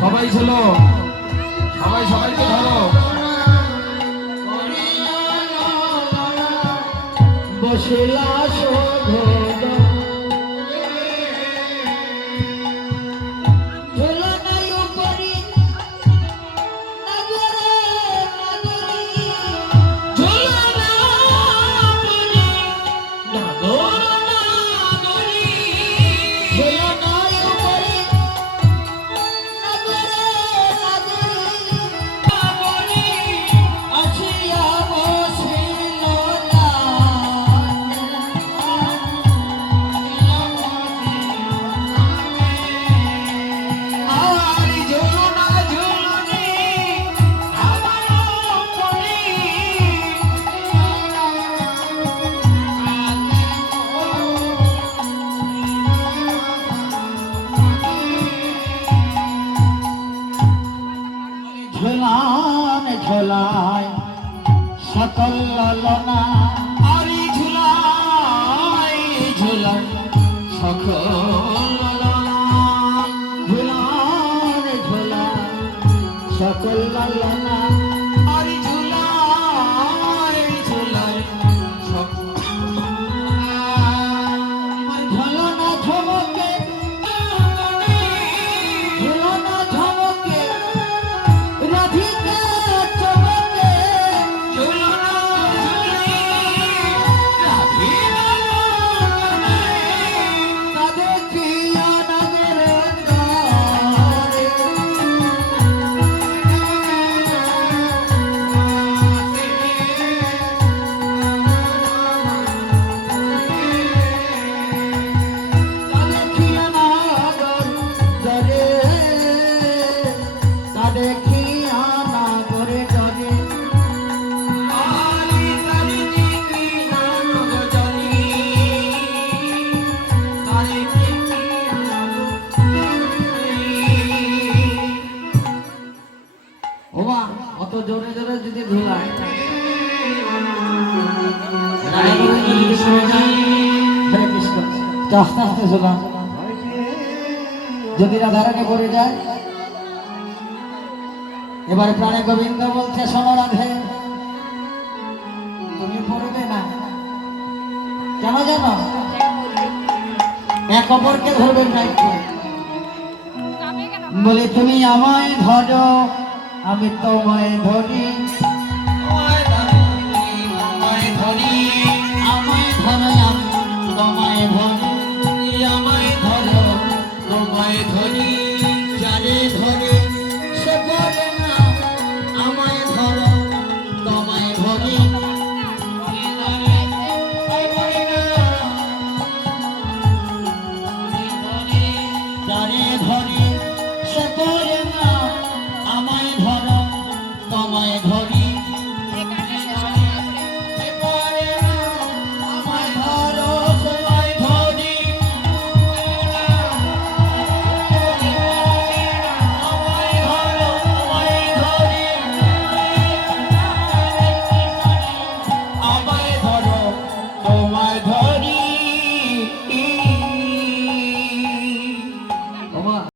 সবাই ছিল সবাই সবাইকে ধরো। বসিলা শোধ ঝুলায় সকল ললনা আরি ঝুলাই ঝুলাই সকল অত জোরে জোরে যদি আস্তে আস্তে শোনা যদি রাধারাকে পড়ে যায়, এবারে প্রাণে গোবিন্দ বলছে, শোনো রাধে, তুমি পড়বে না। কেন জানো? এক অপরকে ধরবে বলে, তুমি আমায় ধরো। আমি তোমায় ধরি